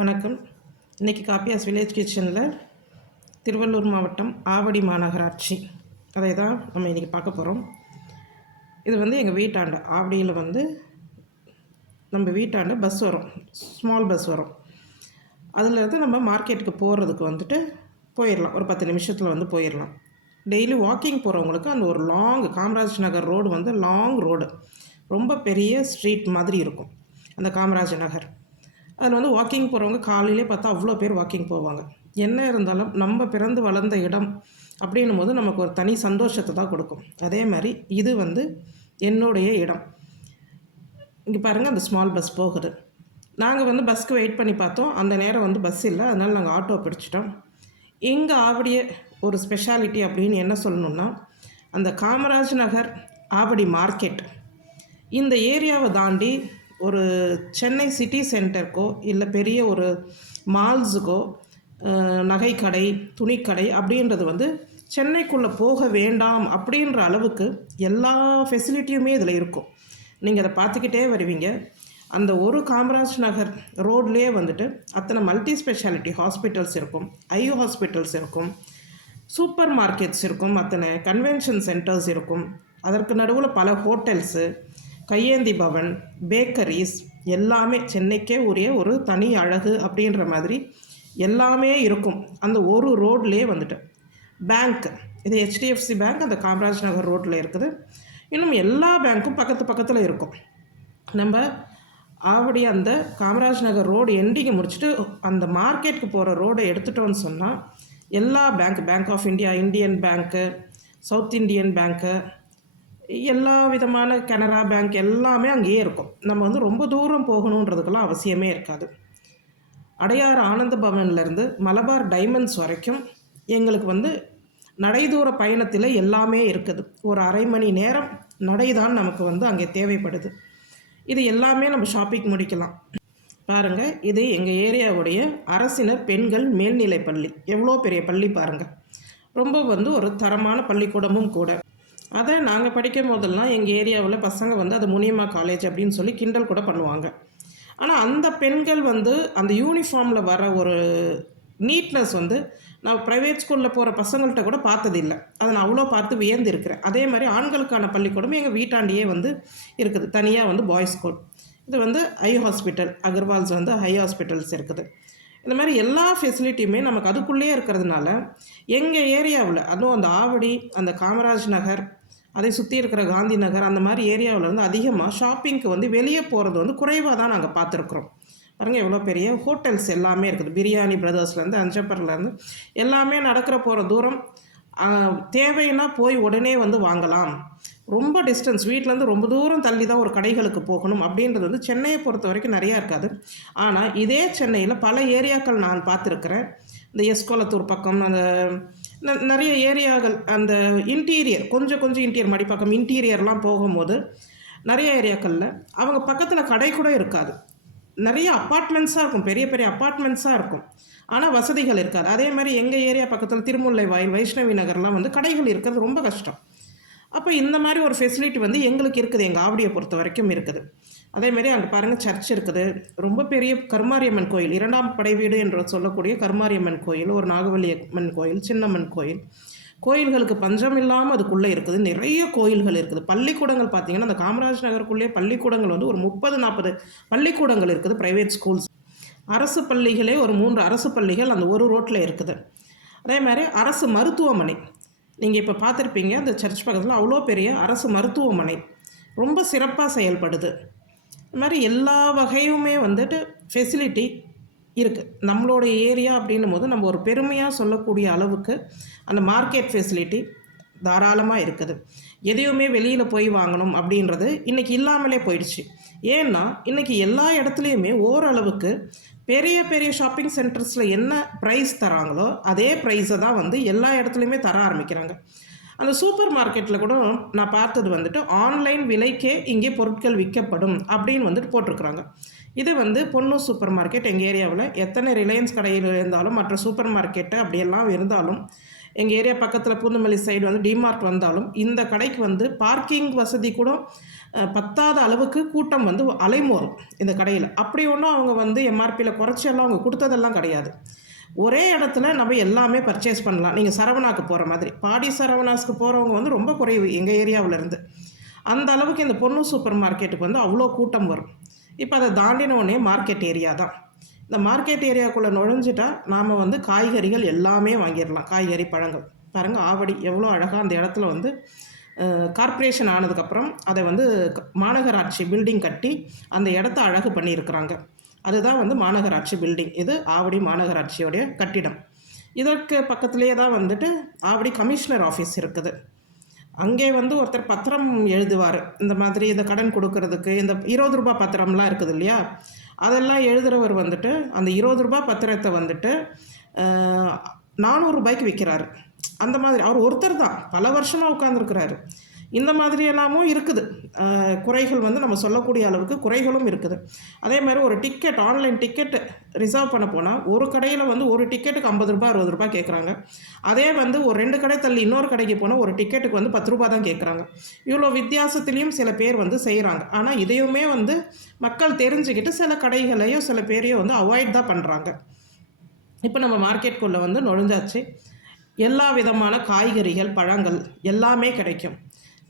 வணக்கம். இன்றைக்கி காப்பியாஸ் வில்லேஜ் கிச்சனில் திருவள்ளூர் மாவட்டம் ஆவடி மாநகராட்சி அதை தான் நம்ம இன்றைக்கி பார்க்க போகிறோம். இது எங்கள் வீட்டாண்ட ஆவடியில் நம்ம வீட்டாண்ட பஸ் வரும், ஸ்மால் பஸ் வரும். அதில் நம்ம மார்க்கெட்டுக்கு போகிறதுக்கு போயிடலாம். ஒரு 10 நிமிஷத்தில் போயிடலாம். டெய்லி வாக்கிங் போகிறவங்களுக்கு அந்த ஒரு Kamaraj Nagar road long road, ரொம்ப பெரிய ஸ்ட்ரீட் மாதிரி இருக்கும் அந்த காமராஜ் நகர். அதில் வாக்கிங் போகிறவங்க காலையிலே பார்த்தா அவ்வளோ பேர் வாக்கிங் போவாங்க. என்ன இருந்தாலும் நம்ம பிறந்து வளர்ந்த இடம் அப்படின்னும் போது நமக்கு ஒரு தனி சந்தோஷத்தை தான் கொடுக்கும். அதே மாதிரி இது என்னுடைய இடம். இங்கே பாருங்கள், அந்த ஸ்மால் பஸ் போகுது. நாங்கள் பஸ்க்கு வெயிட் பண்ணி பார்த்தோம். அந்த நேரம் பஸ் இல்லை, அதனால் நாங்கள் ஆட்டோ பிடிச்சிட்டோம். இங்கே ஆவடியே ஒரு ஸ்பெஷாலிட்டி அப்படின்னு என்ன சொல்லணுன்னா, அந்த காமராஜ் நகர் ஆவடி மார்க்கெட் இந்த ஏரியாவை தாண்டி ஒரு சென்னை சிட்டி சென்டருக்கோ இல்லை பெரிய ஒரு மால்ஸுக்கோ நகைக்கடை, துணிக்கடை அப்படின்றது சென்னைக்குள்ளே போக வேண்டாம் அப்படின்ற அளவுக்கு எல்லா ஃபெசிலிட்டியுமே இதில் இருக்கும். நீங்கள் அதை பார்த்துக்கிட்டே வருவீங்க. அந்த ஒரு காமராஜ் நகர் ரோட்லேயே அத்தனை மல்டி ஸ்பெஷாலிட்டி ஹாஸ்பிட்டல்ஸ் இருக்கும், ஐ ஹாஸ்பிட்டல்ஸ் இருக்கும், சூப்பர் மார்க்கெட்ஸ் இருக்கும், அத்தனை கன்வென்ஷன் சென்டர்ஸ் இருக்கும். அதற்கு நடுவில் பல ஹோட்டல்ஸு, கையேந்தி பவன், பேக்கரிஸ் எல்லாமே சென்னைக்கே உரிய ஒரு தனி அழகு அப்படின்ற மாதிரி எல்லாமே இருக்கும் அந்த ஒரு ரோட்லேயே பேங்க், இது HDFC பேங்க் அந்த காமராஜ் நகர் ரோட்டில் இருக்குது. இன்னும் எல்லா பேங்க்கும் பக்கத்தில் இருக்கும். நம்ம ஆவடி அந்த காமராஜ் நகர் ரோடு எண்டிங்கை முடிச்சுட்டு அந்த மார்க்கெட்டுக்கு போகிற ரோடை எடுத்துட்டோன்னு சொன்னால் எல்லா bank of India, Indian bank, south Indian bank, எல்லா விதமான கனரா பேங்க் எல்லாமே அங்கேயே இருக்கும். நம்ம ரொம்ப தூரம் போகணுன்றதுக்கெல்லாம் அவசியமே இருக்காது. அடையாறு ஆனந்த பவன்லேருந்து மலபார் டைமண்ட்ஸ் வரைக்கும் எங்களுக்கு நடைதூர பயணத்தில் எல்லாமே இருக்குது. ஒரு அரை மணி நேரம் நடை தான் நமக்கு அங்கே தேவைப்படுது. இது எல்லாமே நம்ம ஷாப்பிங் முடிக்கலாம். பாருங்கள், இது எங்கள் ஏரியாவுடைய அரசினர் பெண்கள் மேல்நிலை பள்ளி. எவ்வளோ பெரிய பள்ளி பாருங்கள். ரொம்ப ஒரு தரமான பள்ளிக்கூடமும் கூட. அதை நாங்கள் படிக்கும் போதெல்லாம் எங்கள் ஏரியாவில் பசங்க அது முனியம்மா காலேஜ் அப்படின்னு சொல்லி கிண்டல் கூட பண்ணுவாங்க. ஆனால் அந்த பெண்கள் அந்த யூனிஃபார்மில் வர ஒரு நீட்னஸ் நான் ப்ரைவேட் ஸ்கூலில் போகிற பசங்கள்கிட்ட கூட பார்த்ததில்லை. அதை நான் அவ்வளோ பார்த்து வியந்து இருக்கிறேன். அதே மாதிரி ஆண்களுக்கான பள்ளிக்கூடம் எங்கள் வீட்டாண்டியே இருக்குது. தனியாக பாய்ஸ் ஸ்கூல். இது ஐ ஹாஸ்பிட்டல், அகர்வால்ஸ் ஹை ஹாஸ்பிட்டல்ஸ் இருக்குது. இந்த மாதிரி எல்லா ஃபெசிலிட்டியுமே நமக்கு அதுக்குள்ளேயே இருக்கிறதுனால எங்கள் ஏரியாவில், அதுவும் அந்த ஆவடி, அந்த காமராஜ் நகர், அதை சுற்றி இருக்கிற காந்தி நகர், அந்த மாதிரி ஏரியாவில் அதிகமாக ஷாப்பிங்க்கு வெளியே போகிறது குறைவாக தான் நாங்கள் பார்த்துருக்குறோம். பாருங்கள், எவ்வளோ பெரிய ஹோட்டல்ஸ் எல்லாமே இருக்குது. பிரியாணி பிரதர்ஸ்லேருந்து, அஞ்சப்பர்லேருந்து எல்லாமே நடக்கிற போகிற தூரம். தேவைன்னா போய் உடனே வாங்கலாம். ரொம்ப டிஸ்டன்ஸ், வீட்டிலேருந்து ரொம்ப தூரம் தள்ளி தான் ஒரு கடைகளுக்கு போகணும் அப்படின்றது சென்னையை பொறுத்த வரைக்கும் நிறையா இருக்காது. ஆனால் இதே சென்னையில் பல ஏரியாக்கள் நான் பார்த்துருக்குறேன். இந்த எஸ்கோலத்தூர் பக்கம், அந்த நிறைய ஏரியாக்கள், அந்த இன்டீரியர் கொஞ்சம் இன்டீரியர், மடிப்பக்கம் இன்டீரியர்லாம் போகும்போது நிறைய ஏரியாக்களில் அவங்க பக்கத்தில் கடை கூட இருக்காது. நிறைய அப்பார்ட்மெண்ட்ஸாக இருக்கும், பெரிய அப்பார்ட்மெண்ட்ஸாக இருக்கும். ஆனால் வசதிகள் இருக்காது. அதே மாதிரி எங்கள் ஏரியா பக்கத்தில் திருமுல்லை வாயில், வைஷ்ணவி நகர்லாம் கடைகள் இருக்கிறது ரொம்ப கஷ்டம். அப்போ இந்த மாதிரி ஒரு ஃபெசிலிட்டி எங்களுக்கு இருக்குது, எங்கள் ஆவடியை பொறுத்த வரைக்கும் இருக்குது. அதேமாதிரி அங்கே பாருங்கள், சர்ச் இருக்குது. ரொம்ப பெரிய கருமாரியம்மன் கோயில், 2ஆம் படை வீடு என்று சொல்லக்கூடிய கருமாரியம்மன் கோயில், ஒரு நாகவல்லி அம்மன் கோயில், சின்னம்மன் கோயில், கோயில்களுக்கு பஞ்சம் இல்லாமல் அதுக்குள்ளே இருக்குது. நிறைய கோயில்கள் இருக்குது. பள்ளிக்கூடங்கள் பார்த்திங்கன்னா அந்த காமராஜ் நகருக்குள்ளே பள்ளிக்கூடங்கள் ஒரு 30-40 பள்ளிக்கூடங்கள் இருக்குது, ப்ரைவேட் ஸ்கூல்ஸ். அரசு பள்ளிகளே ஒரு 3 அரசு பள்ளிகள் அந்த ஒரு ரோட்டில் இருக்குது. அதே மாதிரி அரசு மருத்துவமனை, நீங்கள் இப்போ பார்த்துருப்பீங்க அந்த சர்ச் பக்கத்தில் அவ்வளோ பெரிய அரசு மருத்துவமனை ரொம்ப சிறப்பாக செயல்படுது. இது மாதிரி எல்லா வகையுமே ஃபெசிலிட்டி இருக்குது. நம்மளோட ஏரியா அப்படின்னும் போது நம்ம ஒரு பெருமையாக சொல்லக்கூடிய அளவுக்கு அந்த மார்க்கெட் ஃபெசிலிட்டி தாராளமாக இருக்குது. எதையுமே வெளியில் போய் வாங்கணும் அப்படின்றது இன்றைக்கி இல்லாமலே போயிடுச்சு. ஏன்னா இன்றைக்கி எல்லா இடத்துலையுமே ஓரளவுக்கு பெரிய ஷாப்பிங் சென்டர்ஸில் என்ன ப்ரைஸ் தராங்களோ அதே ப்ரைஸை தான் எல்லா இடத்துலையுமே தர ஆரம்பிக்கிறாங்க. அந்த சூப்பர் மார்க்கெட்டில் கூட நான் பார்த்தது ஆன்லைன் விலைக்கே இங்கே பொருட்கள் விற்கப்படும் அப்படின்னு போட்டிருக்குறாங்க. இது பொன்னு சூப்பர் மார்க்கெட் எங்கள் ஏரியாவில் எத்தனை ரிலையன்ஸ் கடையில் இருந்தாலும் மற்ற சூப்பர் மார்க்கெட்டு அப்படியெல்லாம் இருந்தாலும் எங்கள் ஏரியா பக்கத்தில் பூந்தமல்லி சைடு வந்து டிமார்ட் வந்தாலும் இந்த கடைக்கு வந்து பார்க்கிங் வசதி கூட பத்தாத அளவுக்கு கூட்டம் வந்து அலைமோதும் இந்த கடையில். அப்படி ஒன்றும் அவங்க வந்து எம்ஆர்பியில் குறைச்செல்லாம் அவங்க கொடுத்ததெல்லாம் கிடையாது. ஒரே இடத்துல நம்ம எல்லாமே பர்ச்சேஸ் பண்ணலாம். நீங்கள் சரவணாக்கு போகிற மாதிரி, பாடி சரவணாஸ்க்கு போகிறவங்க வந்து ரொம்ப குறைவு எங்கள் ஏரியாவிலேருந்து. அந்த அளவுக்கு இந்த பொண்ணு சூப்பர் மார்க்கெட்டுக்கு வந்து அவ்வளோ கூட்டம் வரும். இப்போ அதை தாண்டின உடனே மார்க்கெட் ஏரியா தான். இந்த மார்க்கெட் ஏரியாவுக்குள்ளே நுழைஞ்சிட்டா நாம் வந்து காய்கறிகள் எல்லாமே வாங்கிடலாம். காய்கறி, பழங்கள் பாருங்கள். ஆவடி எவ்வளோ அழகாக அந்த இடத்துல வந்து கார்ப்பரேஷன் ஆனதுக்கப்புறம் அதை வந்து மாநகராட்சி பில்டிங் கட்டி அந்த இடத்த அழகு பண்ணியிருக்கிறாங்க. அதுதான் வந்து மாநகராட்சி பில்டிங். இது ஆவடி மாநகராட்சியோடைய கட்டிடம். இதற்கு பக்கத்துலேயே தான் வந்துட்டு ஆவடி கமிஷனர் ஆஃபீஸ் இருக்குது. அங்கே வந்து ஒருத்தர் பத்திரம் எழுதுவார். இந்த மாதிரி இந்த கடன் கொடுக்கறதுக்கு இந்த 20 ரூபா பத்திரம்லாம் இருக்குது இல்லையா, அதெல்லாம் எழுதுகிறவர் வந்துட்டு அந்த 20 ரூபா பத்திரத்தை வந்துட்டு 400 ரூபாய்க்கு விற்கிறாரு. அந்த மாதிரி அவர் ஒருத்தர் தான் பல வருஷமாக உட்காந்துருக்கிறாரு. இந்த மாதிரி எல்லாமும் இருக்குது. குறைகள் வந்து நம்ம சொல்லக்கூடிய அளவுக்கு குறைகளும் இருக்குது. அதே மாதிரி ஒரு டிக்கெட், ஆன்லைன் டிக்கெட் ரிசர்வ் பண்ண போனால் ஒரு கடையில் வந்து ஒரு டிக்கெட்டுக்கு 50 ரூபா 60 ரூபா கேட்குறாங்க. அதே வந்து ஒரு 2 கடை தள்ளி இன்னொரு கடைக்கு போனால் ஒரு டிக்கெட்டுக்கு வந்து 10 ரூபா தான் கேட்குறாங்க. இவ்வளோ வித்தியாசத்துலேயும் சில பேர் வந்து செய்கிறாங்க. ஆனால் இதையுமே வந்து மக்கள் தெரிஞ்சுக்கிட்டு சில கடைகளையோ சில பேரையோ வந்து அவாய்ட் தான் பண்ணுறாங்க. இப்போ நம்ம மார்க்கெட்டுக்குள்ளே வந்து நுழைஞ்சாச்சு. எல்லா விதமான காய்கறிகள், பழங்கள் எல்லாமே கிடைக்கும்.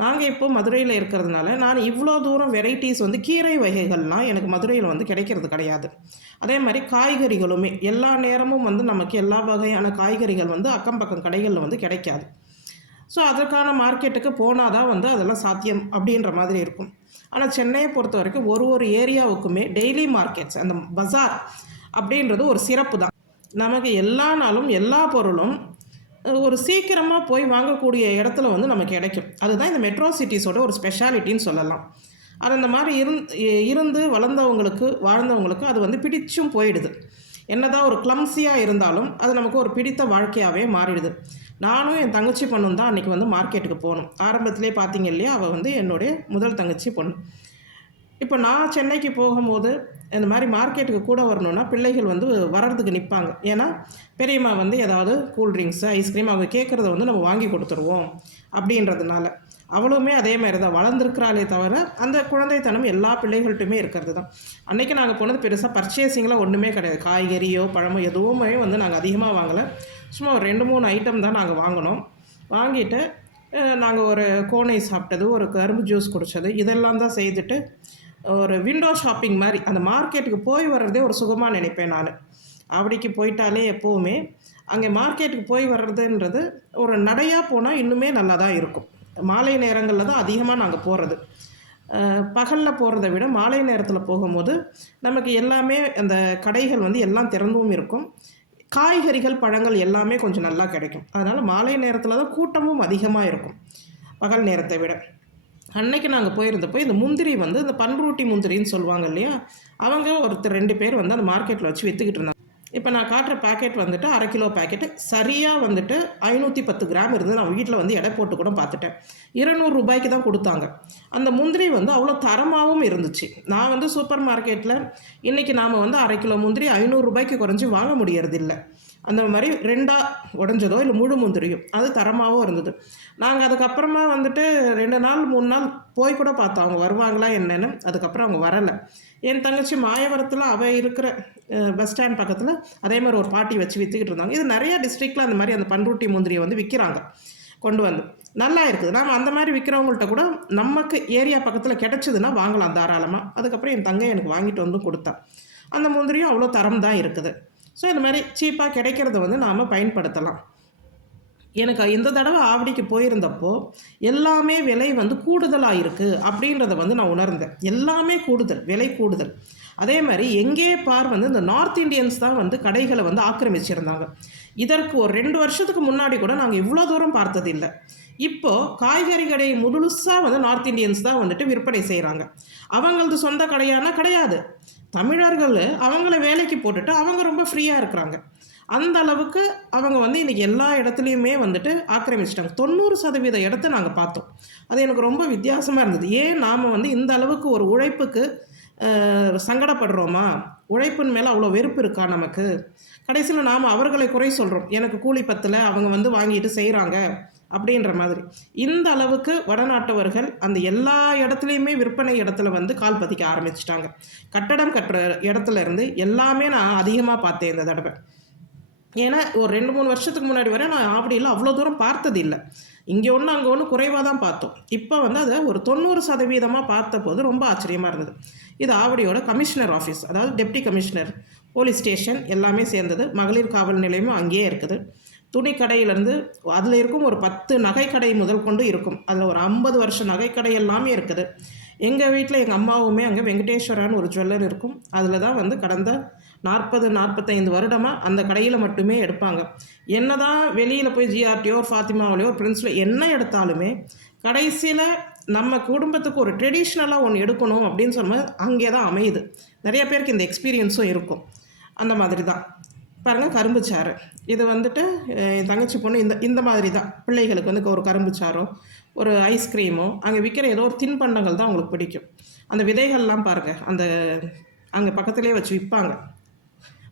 நாங்கள் இப்போ மதுரையில் இருக்கிறதுனால நான் இவ்வளோ தூரம் வெரைட்டிஸ் வந்து கீரை வகைகள்லாம் எனக்கு மதுரையில் வந்து கிடைக்கிறது கிடையாது. அதே மாதிரி காய்கறிகளுமே எல்லா நேரமும் வந்து நமக்கு எல்லா வகையான காய்கறிகள் வந்து அக்கம் பக்கம் கடைகளில் வந்து கிடைக்காது. ஸோ அதற்கான மார்க்கெட்டுக்கு போனால் தான் வந்து அதெல்லாம் சாத்தியம் அப்படின்ற மாதிரி இருக்கும். ஆனால் சென்னையை பொறுத்த வரைக்கும் ஒரு ஏரியாவுக்குமே டெய்லி மார்க்கெட்ஸ், அந்த பஜார் அப்படின்றது ஒரு சிறப்பு தான். நமக்கு எல்லா நாளும் எல்லா பொருளும் ஒரு சீக்கிரமாக போய் வாங்கக்கூடிய இடத்துல வந்து நமக்கு கிடைக்கும். அதுதான் இந்த மெட்ரோ சிட்டிஸோட ஒரு ஸ்பெஷாலிட்டின்னு சொல்லலாம். அது அந்த மாதிரி இருந்து வளர்ந்தவங்களுக்கு, வாழ்ந்தவங்களுக்கு அது வந்து பிடிச்சும் போயிடுது. என்னதான் ஒரு கிளம்ஸியாக இருந்தாலும் அது நமக்கு ஒரு பிடித்த வாழ்க்கையாகவே மாறிடுது. நானும் என் தங்கச்சி பொண்ணும் தான் அன்றைக்கி வந்து மார்க்கெட்டுக்கு போகணும். ஆரம்பத்திலே பார்த்தீங்க இல்லையா, அவள் வந்து என்னுடைய முதல் தங்கச்சி பொண்ணு. இப்போ நான் சென்னைக்கு போகும்போது இந்த மாதிரி மார்க்கெட்டுக்கு கூட வரணுன்னா பிள்ளைகள் வந்து வர்றதுக்கு நிற்பாங்க. ஏன்னா பெரியம்மா வந்து ஏதாவது கூல்ட்ரிங்க்ஸு, ஐஸ்கிரீம் அவங்க கேட்குறத வந்து நம்ம வாங்கி கொடுத்துருவோம் அப்படின்றதுனால. அவளுமே அதே மாதிரி தான் வளர்ந்துருக்கிறாளே தவிர அந்த குழந்தைத்தனம் எல்லா பிள்ளைகள்ட்டுமே இருக்கிறது தான். அன்றைக்கி நாங்கள் போனது பெருசாக பர்ச்சேசிங்கெலாம் ஒன்றுமே கிடையாது. காய்கறியோ பழமோ எதுவுமே வந்து நாங்கள் அதிகமாக வாங்கலை. சும்மா ஒரு 2-3 ஐட்டம் தான் நாங்கள் வாங்கினோம். வாங்கிட்டு நாங்கள் ஒரு கோனை சாப்பிட்டது, ஒரு கரும்பு ஜூஸ் குடித்தது, இதெல்லாம் தான் செய்துட்டு ஒரு விண்டோ ஷாப்பிங் மாதிரி அந்த மார்க்கெட்டுக்கு போய் வர்றதே ஒரு சுகமாக நினைப்பேன் நான். அப்படிக்கு போயிட்டாலே எப்போவுமே அங்கே மார்க்கெட்டுக்கு போய் வர்றதுன்றது ஒரு நடையாக போனால் இன்னுமே நல்லா தான் இருக்கும். மாலை நேரங்களில் தான் அதிகமாக நாங்கள் போகிறது. பகலில் போகிறத விட மாலை நேரத்தில் போகும்போது நமக்கு எல்லாமே அந்த கடைகள் வந்து எல்லாம் திறந்தும் இருக்கும். காய்கறிகள், பழங்கள் எல்லாமே கொஞ்சம் நல்லா கிடைக்கும். அதனால் மாலை நேரத்தில் தான் கூட்டமும் அதிகமாக இருக்கும் பகல் நேரத்தை விட. அன்னைக்கு நாங்கள் போயிருந்தப்போ இந்த முந்திரி வந்து இந்த பன்ருட்டி முந்திரின்னு சொல்லுவாங்க இல்லையா, அவங்க ஒருத்தர் 2 பேர் வந்து அந்த மார்க்கெட்டில் வச்சு விற்றுக்கிட்டு இருந்தாங்க. இப்போ நான் காட்டுற பேக்கெட் வந்துட்டு 1/2 கிலோ பேக்கெட்டு சரியாக வந்துட்டு 510 கிராம் இருந்து நான் வீட்டில் வந்து எடை போட்டு கூட பார்த்துட்டேன். 200 ரூபாய்க்கு தான் கொடுத்தாங்க. அந்த முந்திரி வந்து அவ்வளோ தரமாகவும் இருந்துச்சு. நான் வந்து சூப்பர் மார்க்கெட்டில் இன்றைக்கி நாம் வந்து 1/2 கிலோ முந்திரி 500 ரூபாய்க்கு குறைஞ்சி வாங்க முடியறதில்லை. அந்த மாதிரி 2ஆக உடஞ்சதோ இல்லை முழு முந்திரியும் அது தரமாகவும் இருந்தது. நாங்கள் அதுக்கப்புறமா வந்துட்டு 2 நாள் 3 நாள் போய் கூட பார்த்தோம் அவங்க வருவாங்களா என்னென்னு. அதுக்கப்புறம் அவங்க வரலை. என் தங்கச்சி மாயவரத்தில் அவள் இருக்கிற பஸ் ஸ்டாண்ட் பக்கத்தில் அதே மாதிரி ஒரு பாட்டி வச்சு விற்றுக்கிட்டு இருந்தாங்க. இது நிறையா டிஸ்ட்ரிக்டில் அந்த மாதிரி அந்த பன்ருட்டி முந்திரியை வந்து விற்கிறாங்க கொண்டு வந்து. நல்லா இருக்குது. நாம் அந்த மாதிரி விற்கிறவங்கள்ட்ட கூட நமக்கு ஏரியா பக்கத்தில் கிடச்சிதுன்னா வாங்கலாம் தாராளமாக. அதுக்கப்புறம் என் தங்கை எனக்கு வாங்கிட்டு வந்து கொடுத்தா. அந்த முந்திரியும் அவ்வளோ தரம் தான் இருக்குது. ஸோ இந்த மாதிரி சீப்பாக கிடைக்கிறத வந்து நாம் பயன்படுத்தலாம். எனக்கு இந்த தடவை ஆவடிக்கு போயிருந்தப்போ எல்லாமே விலை வந்து கூடுதலாக இருக்குது அப்படின்றத வந்து நான் உணர்ந்தேன். எல்லாமே கூடுதல், விலை கூடுதல். அதே மாதிரி எங்கே பார் வந்து இந்த நார்த் இண்டியன்ஸ் தான் வந்து கடைகளை வந்து ஆக்கிரமிச்சிருந்தாங்க. இதற்கு ஒரு 2 வருஷத்துக்கு முன்னாடி கூட நாங்கள் இவ்வளோ தூரம் பார்த்ததில்லை. இப்போது காய்கறி கடை முழுசாக வந்து நார்த் இண்டியன்ஸ் தான் வந்துட்டு விற்பனை செய்கிறாங்க. அவங்களது சொந்த கடையானா கிடையாது. தமிழர்கள் அவங்கள வேலைக்கு போட்டுட்டு அவங்க ரொம்ப ஃப்ரீயாக இருக்கிறாங்க. அந்த அளவுக்கு அவங்க வந்து இன்றைக்கி எல்லா இடத்துலையுமே வந்துட்டு ஆக்கிரமிச்சிட்டாங்க. 90% இடத்த நாங்கள் பார்த்தோம். அது எனக்கு ரொம்ப வித்தியாசமாக இருந்தது. ஏன் நாம் வந்து இந்த அளவுக்கு ஒரு உழைப்புக்கு சங்கடப்படுறோமா, உழைப்பின் மேலே அவ்வளோ வெறுப்பு இருக்கா நமக்கு? கடைசியில் நாம் அவர்களை குறை சொல்கிறோம். எனக்கு கூலி பத்தல, அவங்க வந்து வாங்கிட்டு செய்கிறாங்க அப்படின்ற மாதிரி. இந்த அளவுக்கு வடநாட்டவர்கள் அந்த எல்லா இடத்துலையுமே விற்பனை இடத்துல வந்து கால் பதிக்க ஆரம்பிச்சிட்டாங்க. கட்டடம் கட்டுற இடத்துல இருந்து எல்லாமே நான் அதிகமாக பார்த்தேன் இந்த தடவை. ஏன்னா ஒரு 2-3 வருஷத்துக்கு முன்னாடி வரை நான் ஆவடியில் அவ்வளோ தூரம் பார்த்தது இல்லை. இங்கே ஒன்று அங்கே ஒன்று குறைவாக தான் பார்த்தோம். இப்போ வந்து அதை ஒரு 90% பார்த்தபோது ரொம்ப ஆச்சரியமாக இருந்தது. இது ஆவடியோட கமிஷனர் ஆஃபீஸ், அதாவது டெப்டி கமிஷனர், போலீஸ் ஸ்டேஷன் எல்லாமே சேர்ந்தது. மகளிர் காவல் நிலையமும் அங்கேயே இருக்குது. துணி கடையிலேருந்து அதில் இருக்கும் ஒரு 10 நகைக்கடை முதல் கொண்டு இருக்கும். அதில் ஒரு 50 வருஷம் நகைக்கடை எல்லாமே இருக்குது. எங்கள் வீட்டில் எங்கள் அம்மாவுமே அங்கே வெங்கடேஸ்வரான்னு ஒரு ஜுவல்லர் இருக்கும். அதில் தான் வந்து கடந்த 40-45 வருடமாக அந்த கடையில் மட்டுமே எடுப்பாங்க. என்ன தான் வெளியில் போய் ஜிஆர்டியோ ஃபாத்திமாவிலையோ பிரின்ஸில் என்ன எடுத்தாலுமே கடைசியில் நம்ம குடும்பத்துக்கு ஒரு ட்ரெடிஷ்னலாக ஒன்று எடுக்கணும் அப்படின்னு சொன்னால் அங்கே தான் அமையுது. நிறைய பேருக்கு இந்த எக்ஸ்பீரியன்ஸும் இருக்கும். அந்த மாதிரி தான் பாருங்கள், கரும்பு சாறு. இது வந்துட்டு என் தங்கச்சி பொண்ணு இந்த மாதிரி தான் பிள்ளைகளுக்கு வந்து ஒரு கரும்பு சாறோ ஒரு ஐஸ்கிரீமோ அங்கே விற்கிற ஏதோ ஒரு தின்பண்டங்கள் தான் அவங்களுக்கு பிடிக்கும். அந்த விதைகள்லாம் பாருங்கள், அந்த அங்கே பக்கத்துலேயே வச்சு விற்பாங்க.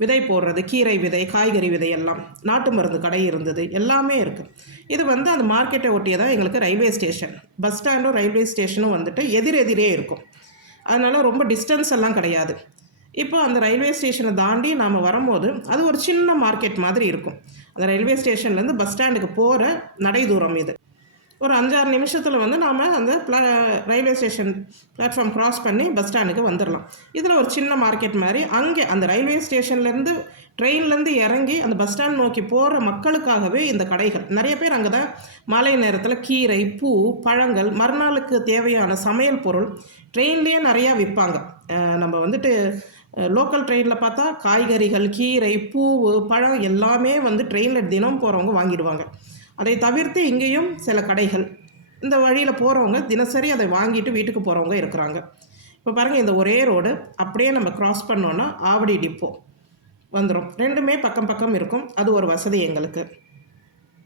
விதை போடுறது, கீரை விதை, காய்கறி விதை எல்லாம், நாட்டு மருந்து கடை இருந்தது, எல்லாமே இருக்குது. இது வந்து அந்த மார்க்கெட்டை ஒட்டியே தான் எங்களுக்கு ரயில்வே ஸ்டேஷன். பஸ் ஸ்டாண்டும் ரயில்வே ஸ்டேஷனும் வந்துட்டு எதிரெதிரே இருக்கும். அதனால் ரொம்ப டிஸ்டன்ஸ் எல்லாம் கிடையாது. இப்போ அந்த ரயில்வே ஸ்டேஷனை தாண்டி நாம் வரும்போது அது ஒரு சின்ன மார்க்கெட் மாதிரி இருக்கும். அந்த ரயில்வே ஸ்டேஷன்லேருந்து பஸ் ஸ்டாண்டுக்கு போகிற நடை தூரம் இது. ஒரு 5-6 நிமிஷத்தில் வந்து நாம் அந்த ரயில்வே ஸ்டேஷன் பிளாட்ஃபார்ம் க்ராஸ் பண்ணி பஸ் ஸ்டாண்டுக்கு வந்துடலாம். இதில் ஒரு சின்ன மார்க்கெட் மாதிரி அங்கே அந்த ரயில்வே ஸ்டேஷன்லேருந்து ட்ரெயின்லேருந்து இறங்கி அந்த பஸ் ஸ்டாண்ட் நோக்கி போகிற மக்களுக்காகவே இந்த கடைகள். நிறைய பேர் அங்கே தான் மாலை நேரத்தில் கீரை, பூ, பழங்கள், மறுநாளுக்கு தேவையான சமையல் பொருள் ட்ரெயின்லேயே நிறையா விற்பாங்க. நம்ம வந்துட்டு லோக்கல் ட்ரெயினில் பார்த்தா காய்கறிகள், கீரை, பூ, பழம் எல்லாமே வந்து ட்ரெயினில் தினம் போகிறவங்க வாங்கிடுவாங்க. அதை தவிர்த்து இங்கேயும் சில கடைகள், இந்த வழியில் போகிறவங்க தினசரி அதை வாங்கிட்டு வீட்டுக்கு போகிறவங்க இருக்கிறாங்க. இப்போ பாருங்கள், இந்த ஒரே ரோடு அப்படியே நம்ம க்ராஸ் பண்ணோன்னா ஆவடி டிப்போ வந்துடும். ரெண்டுமே பக்கம் பக்கம் இருக்கும். அது ஒரு வசதி எங்களுக்கு.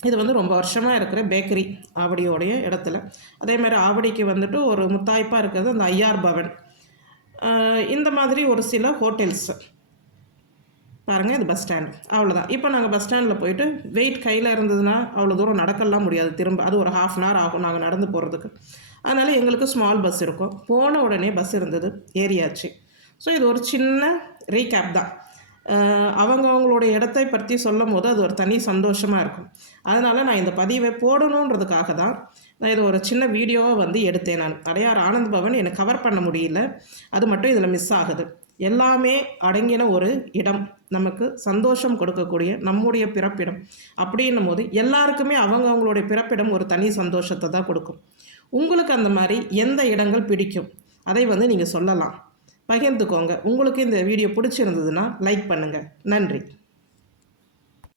இது வந்து ரொம்ப வருஷமாக இருக்கிற பேக்கரி ஆவடியோடைய இடத்துல. அதே மாதிரி ஆவடிக்கு வந்துட்டு ஒரு முத்தாய்ப்பாக இருக்கிறது அந்த ஐஆர் பவன். இந்த மாதிரி ஒரு சில ஹோட்டல்ஸ் பாருங்கள். இது பஸ் ஸ்டாண்டு, அவ்வளோதான். இப்போ நாங்கள் பஸ் ஸ்டாண்டில் போயிட்டு வெயிட் கையில் இருந்ததுன்னா அவ்வளோ தூரம் நடக்கலாம் முடியாது. திரும்ப அது ஒரு 1/2 அன் ஹவர் ஆகும் நாங்கள் நடந்து போகிறதுக்கு. அதனால் எங்களுக்கு ஸ்மால் பஸ் இருக்கும். போன உடனே பஸ் இருந்தது, ஏறியாச்சு. ஸோ இது ஒரு சின்ன ரீகேப் தான். அவங்களுடைய இடத்தை பற்றி சொல்லும் போது அது ஒரு தனி சந்தோஷமாக இருக்கும். அதனால் நான் இந்த பதிவை போடணுன்றதுக்காக தான் நான் இது ஒரு சின்ன வீடியோவாக வந்து எடுத்தேன். நான் அடையார் ஆனந்த் பவன் எனக்கு கவர் பண்ண முடியல, அது மட்டும் இதில் மிஸ் ஆகுது. எல்லாமே அடங்கின ஒரு இடம், நமக்கு சந்தோஷம் கொடுக்கக்கூடிய நம்முடைய பிறப்பிடம். அப்படின்னும் போது எல்லாருக்குமே அவங்களுடைய பிறப்பிடம் ஒரு தனி சந்தோஷத்தை தான் கொடுக்கும். உங்களுக்கு அந்த மாதிரி எந்த இடங்கள் பிடிக்கும் அதை வந்து நீங்கள் சொல்லலாம், பகிர்ந்துக்கோங்க. உங்களுக்கு இந்த வீடியோ பிடிச்சிருந்ததுன்னா லைக் பண்ணுங்கள். நன்றி.